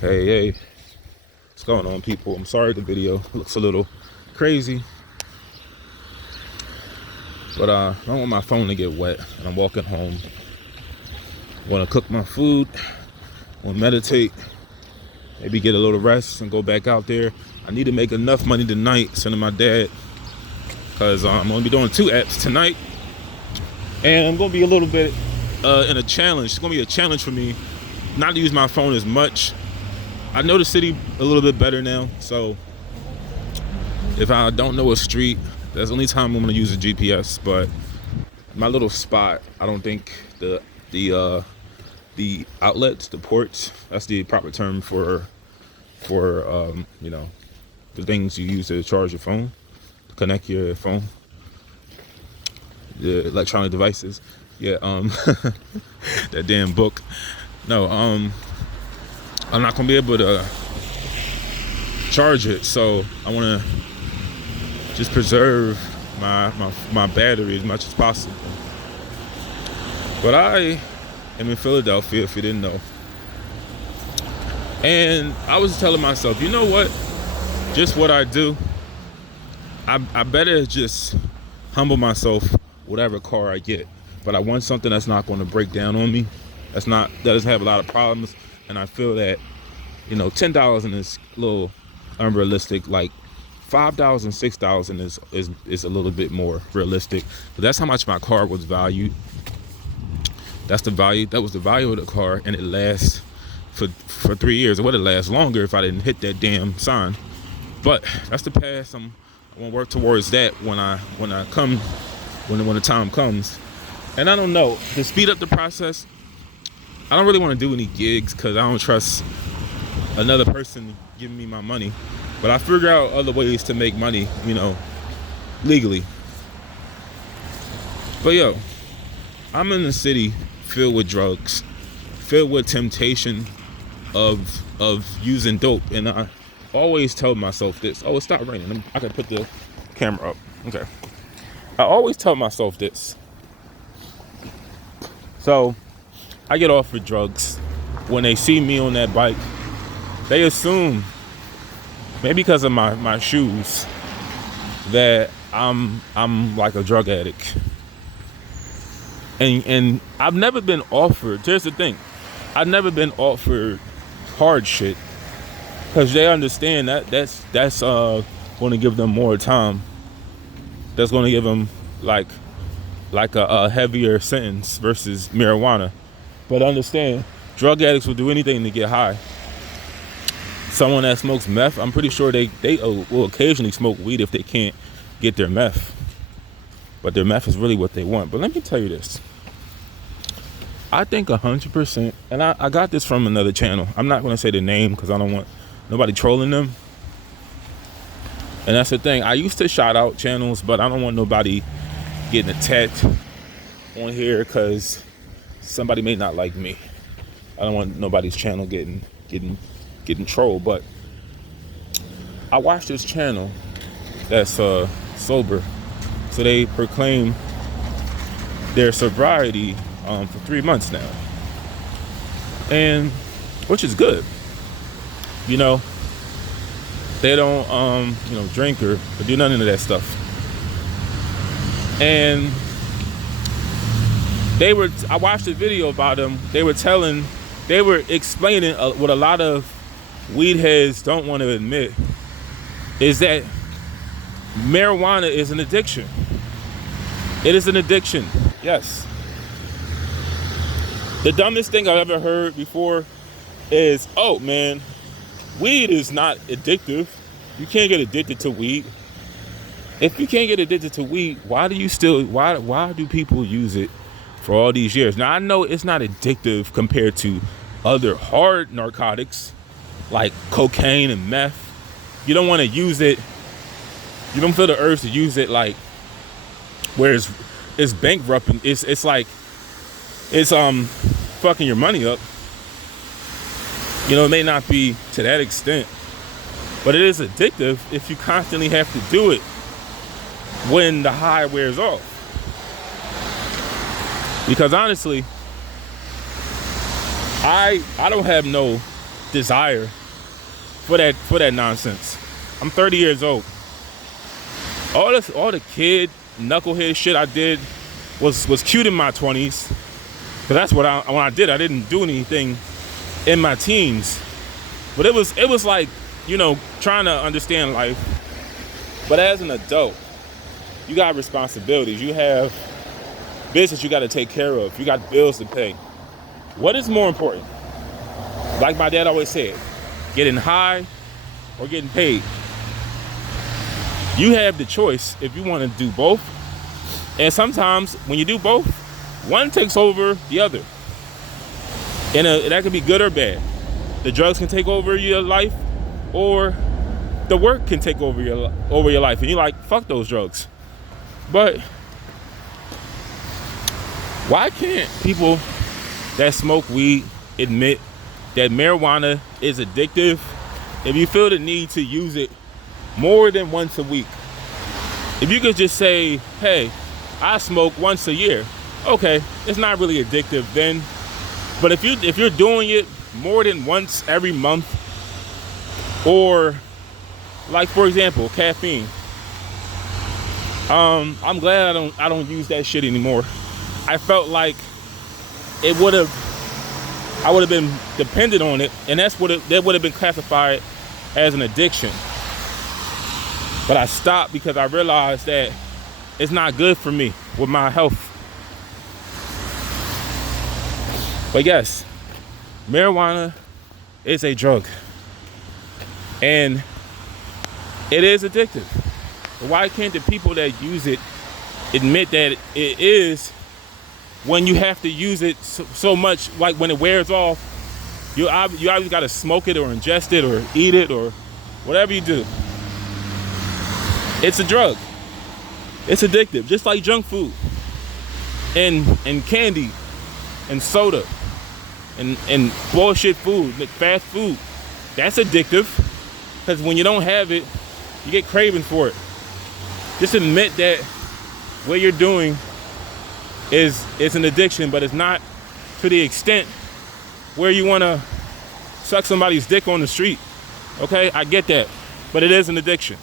Hey, what's going on, people? I'm sorry the video looks a little crazy, but I don't want my phone to get wet, and I'm walking home. I want to cook my food, want to meditate, maybe get a little rest and go back out there. I need to make enough money tonight, sending my dad, because I'm going to be doing 2 apps tonight, and I'm going to be a little bit in a challenge. It's going to be a challenge for me not to use my phone as much. I know the city a little bit better now, so if I don't know a street, that's the only time I'm gonna use a GPS. But my little spot, I don't think the outlets, the ports, that's the proper term for the things you use to charge your phone, to connect your phone, the electronic devices. Yeah, that damn book. No, I'm not gonna be able to charge it, so I want to just preserve my battery as much as possible. But I am in Philadelphia, if you didn't know, and I was telling myself, you know what? Just what I do, I better just humble myself, whatever car I get. But I want something that's not going to break down on me. That doesn't have a lot of problems. And I feel that, $10 is a little unrealistic. Like $5 and $6 is a little bit more realistic. But that's how much my car was valued. That's the value. That was the value of the car, and it lasts for 3 years. It would have lasted longer if I didn't hit that damn sign. But that's the past. I want to work towards that when the time comes. And I don't know, to speed up the process, I don't really want to do any gigs because I don't trust another person giving me my money. But I figure out other ways to make money, legally. But I'm in a city filled with drugs, filled with temptation of using dope. And I always tell myself this. Oh, it stopped raining. I can put the camera up. Okay. I always tell myself this. So I get offered drugs. When they see me on that bike, they assume, maybe because of my shoes, that I'm like a drug addict. And I've never been offered, here's the thing, I've never been offered hard shit, because they understand that's going to give them more time. That's going to give them like a heavier sentence versus marijuana. But understand, drug addicts will do anything to get high. Someone that smokes meth, I'm pretty sure they will occasionally smoke weed if they can't get their meth. But their meth is really what they want. But let me tell you this. I think 100%, and I got this from another channel. I'm not going to say the name because I don't want nobody trolling them. And that's the thing. I used to shout out channels, but I don't want nobody getting attacked on here because somebody may not like me. I don't want nobody's channel getting trolled. But I watched this channel that's sober, so they proclaim their sobriety for 3 months now, and which is good. They don't drink or do none of that stuff. And I watched a video about them. They were explaining what a lot of weed heads don't want to admit is that marijuana is an addiction. It is an addiction, yes. The dumbest thing I've ever heard before is, oh man, weed is not addictive. You can't get addicted to weed. If you can't get addicted to weed, why do people use it for all these years? Now, I know it's not addictive compared to other hard narcotics like cocaine and meth. You don't want to use it. You don't feel the urge to use it like where it's bankrupting. It's like it's fucking your money up. It may not be to that extent, but it is addictive if you constantly have to do it when the high wears off. Because honestly, I don't have no desire for that nonsense. I'm 30 years old. All the kid knucklehead shit I did was cute in my 20s. But that's what when I did. I didn't do anything in my teens. But it was like, trying to understand life. But as an adult, you got responsibilities. You have business you got to take care of. You got bills to pay. What is more important? Like my dad always said, getting high or getting paid. You have the choice if you want to do both. And sometimes when you do both, one takes over the other. And that can be good or bad. The drugs can take over your life, or the work can take over your life. And you're like, fuck those drugs. But why can't people that smoke weed admit that marijuana is addictive if you feel the need to use it more than once a week? If you could just say, hey, I smoke once a year, okay, it's not really addictive then. But if you're doing it more than once every month, or like for example, caffeine. I'm glad I don't use that shit anymore. I felt like I would have been dependent on it, and that would have been classified as an addiction. But I stopped because I realized that it's not good for me with my health. But yes, marijuana is a drug, and it is addictive. Why can't the people that use it admit that it is, when you have to use it so much, like when it wears off, you either got to smoke it or ingest it or eat it or whatever you do. It's a drug. It's addictive, just like junk food and candy and soda and bullshit food, like fast food. That's addictive, because when you don't have it, you get craving for it. Just admit that what you're doing is an addiction, but it's not to the extent where you want to suck somebody's dick on the street. Okay, I get that, but it is an addiction.